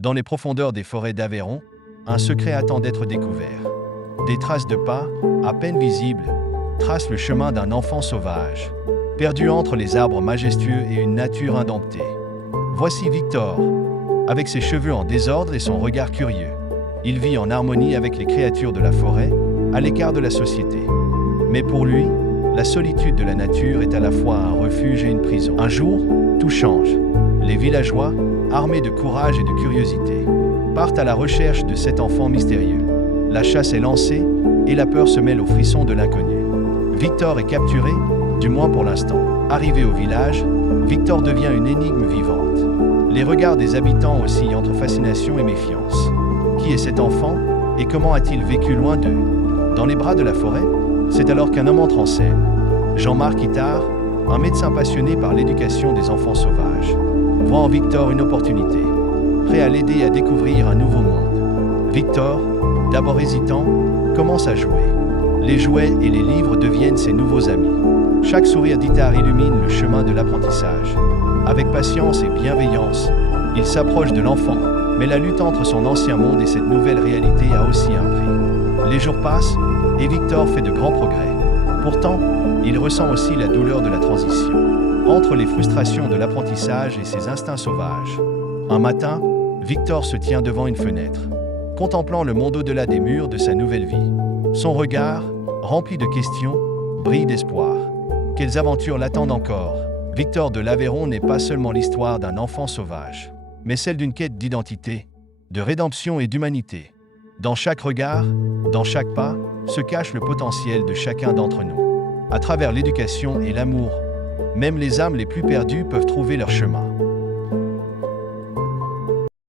Dans les profondeurs des forêts d'Aveyron, un secret attend d'être découvert. Des traces de pas, à peine visibles, tracent le chemin d'un enfant sauvage, perdu entre les arbres majestueux et une nature indomptée. Voici Victor, avec ses cheveux en désordre et son regard curieux. Il vit en harmonie avec les créatures de la forêt, à l'écart de la société. Mais pour lui, la solitude de la nature est à la fois un refuge et une prison. Un jour, tout change. Les villageois, armés de courage et de curiosité, partent à la recherche de cet enfant mystérieux. La chasse est lancée et la peur se mêle aux frissons de l'inconnu. Victor est capturé, du moins pour l'instant. Arrivé au village, Victor devient une énigme vivante. Les regards des habitants oscillent entre fascination et méfiance. Qui est cet enfant et comment a-t-il vécu loin d'eux? Dans les bras de la forêt, c'est alors qu'un homme entre en scène. Jean-Marc Itard, un médecin passionné par l'éducation des enfants sauvages, voit en Victor une opportunité, prêt à l'aider à découvrir un nouveau monde. Victor, d'abord hésitant, commence à jouer. Les jouets et les livres deviennent ses nouveaux amis. Chaque sourire d'Itard illumine le chemin de l'apprentissage. Avec patience et bienveillance, il s'approche de l'enfant, mais la lutte entre son ancien monde et cette nouvelle réalité a aussi un prix. Les jours passent et Victor fait de grands progrès. Pourtant, il ressent aussi la douleur de la transition, entre les frustrations de l'apprentissage et ses instincts sauvages. Un matin, Victor se tient devant une fenêtre, contemplant le monde au-delà des murs de sa nouvelle vie. Son regard, rempli de questions, brille d'espoir. Quelles aventures l'attendent encore? Victor de l'Aveyron n'est pas seulement l'histoire d'un enfant sauvage, mais celle d'une quête d'identité, de rédemption et d'humanité. Dans chaque regard, dans chaque pas, se cache le potentiel de chacun d'entre nous. À travers l'éducation et l'amour, même les âmes les plus perdues peuvent trouver leur chemin.